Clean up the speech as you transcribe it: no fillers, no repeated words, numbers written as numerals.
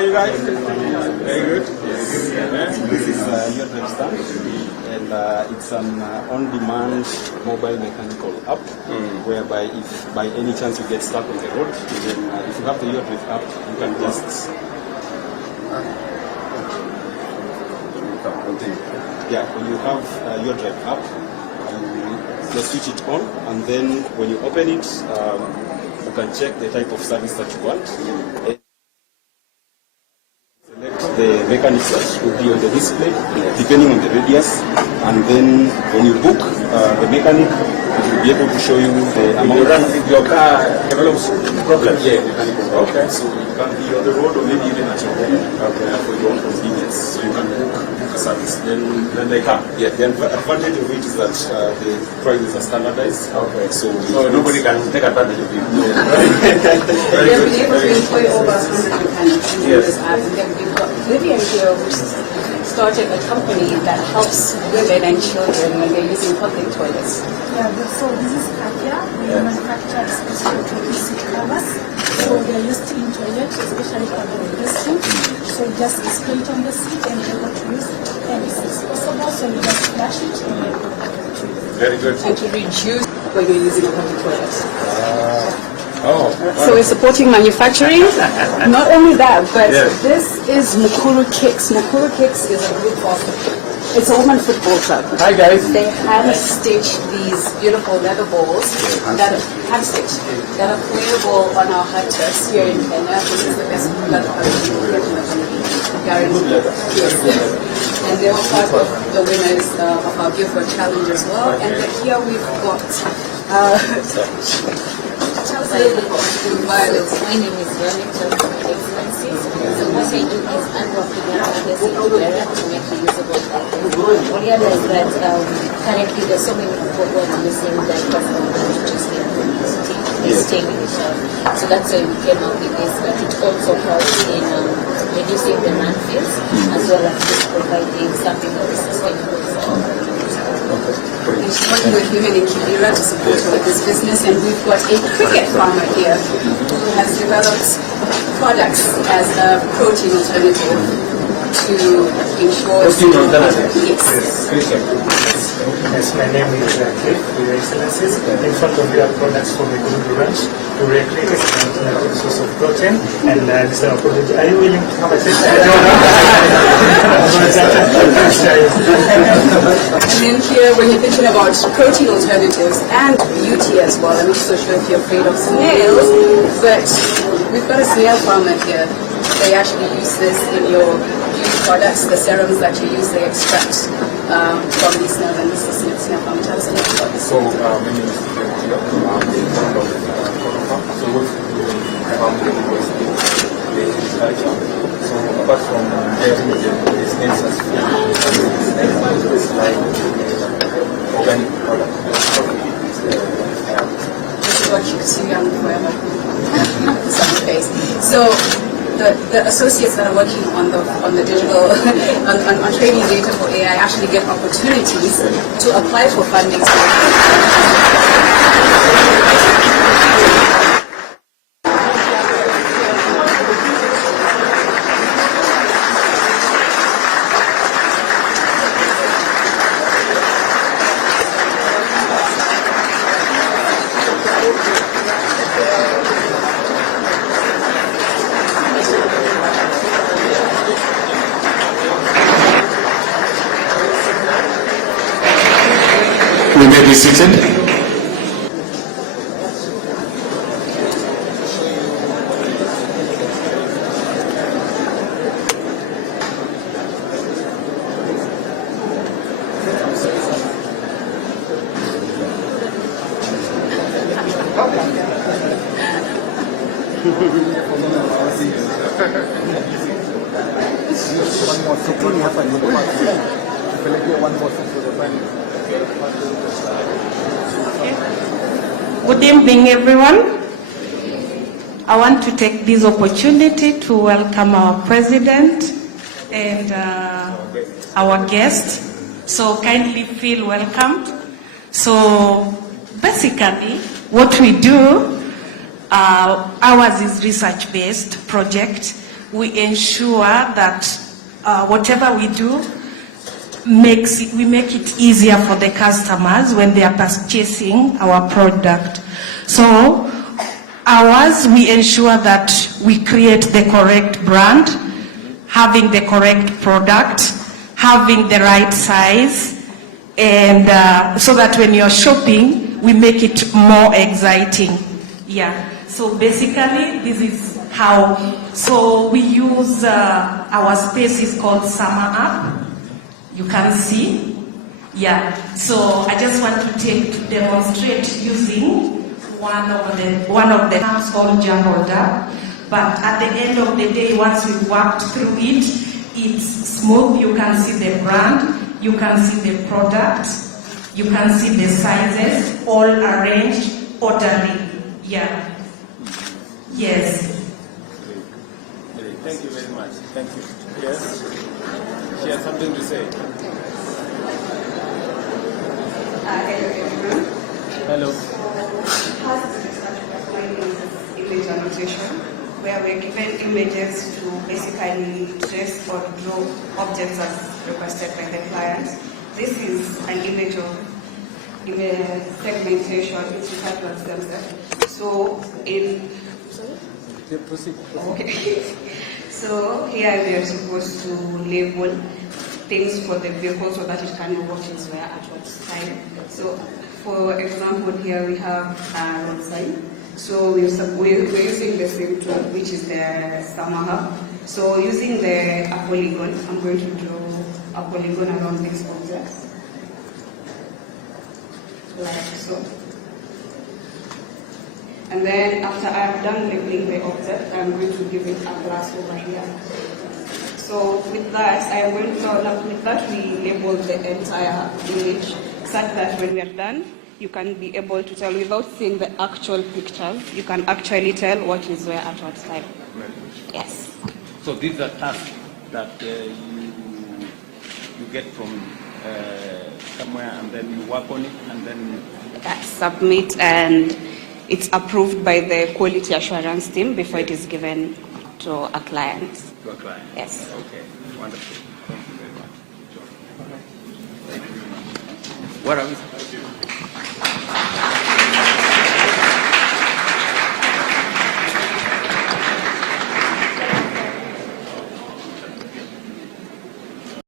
are you guys? Very good. This is your drive stand, and it's an on-demand mobile mechanical app, whereby if by any chance you get stuck on the road, then if you have the your drive app, you can just when you have your drive app, you just switch it on, and then when you open it, you can check the type of service that you want. Select the mechanics that will be on the display, depending on the radius, and then when you book the mechanic, it will be able to show you the amount. If your car develops problems, mechanical problem. Okay. So you can be on the road or maybe even at your home for your own convenience. So you can book a service. Then they come. Yeah. The advantage of it is that the prices are standardized. Okay. So nobody can take advantage of it. They've been able to employ over 100 mechanics in this app, and then we've got Vivian here, which started a company that helps women and children when they're using public toilets. Yeah, so this is Katya. We manufacture special toilet seat covers. So they are used in toilets, especially for the restroom. So just spray it on the seat and you're able to use it. And this is possible, so you just flash it and you're able to use it. Very good. And to reduce when you're using a public toilet. So we're supporting manufacturing. Not only that, but this is Mukuru Kicks. Mukuru Kicks is a group of, it's a woman football club. Hi guys. They hand-stitch these beautiful leather balls that are hand-stitched, that are playable on our hunters here in Kenya. This is the best leather quality guaranteed. Yes. And they were part of the winners of our Give for Challenge as well. And then here we've got My name is Wellington Excellencies. So what I do is unlock the direct to make it usable. We realize that currently there's so many people who are using diapers and just staying in the shower. So that's why we came up with this, but it also helps in reducing the landfills as well as just providing something that is sustainable for all. He's working with women in Kibera to support her with this business, and we've got a cricket farmer here who has developed products as a protein alternative to ensure. Protein alternative? Yes. Yes, my name is Cliff, Your Excellencies. In front of you are products from the Guru Ranch. Urea Click is an alternative source of protein, and this is our product. Are you willing to have a taste? And then here, when you're thinking about protein alternatives and beauty as well, I'm not so sure if you're afraid of snails, but we've got a snail farmer here. They actually use this in your beauty products, the serums that you use, they extract from these snails, and this is snail farm. Tell us a little about this. So, my name is Ethiopia. I'm the founder of Konofa. So, what we do in the family was the agriculture. So, apart from dairy, the snails as food, it's like organic product. This is what keeps you young forever. It's on your face. So, the associates that are working on the digital on training data for AI actually get opportunities to apply for funding. We may be seated. Good evening, everyone. I want to take this opportunity to welcome our president and our guest. So kindly feel welcomed. So basically, what we do, ours is research-based project. we ensure that whatever we do, we make it easier for the customers when they are purchasing our product. So ours, we ensure that we create the correct brand, having the correct product, having the right size, and so that when you're shopping, we make it more exciting. Yeah. So basically, this is how. So we use our space is called Summer App. You can see. Yeah. So I just want to demonstrate using one of the apps called Jambolda. But at the end of the day, once we've worked through it, it's smooth. You can see the brand, you can see the product, you can see the sizes, all arranged orderly. Yeah. Yes. Thank you very much. Thank you. Yes? She has something to say. Hello everyone. Hello. Image annotation, where we're given images to basically trace or draw objects as requested by the client. This is an image of segmentation, it's referred to as stem. So okay. So here we are supposed to label things for the vehicle so that it can know what is where at what time. So for example, here we have a road sign. So we're using the same tool, which is the Summer Hub. So using a polygon, I'm going to draw a polygon around these objects, like so. And then after I've done labeling the object, I'm going to give it a class over here. So with that, we label the entire image such that when we are done, you can be able to tell without seeing the actual pictures, you can actually tell what is where at what time. Right. Yes. So these are tasks that you get from somewhere, and then you work on it, and then Submit, and it's approved by the quality assurance team before it is given to a client. to a client. Yes. Okay. Wonderful. Thank you very much. What are we?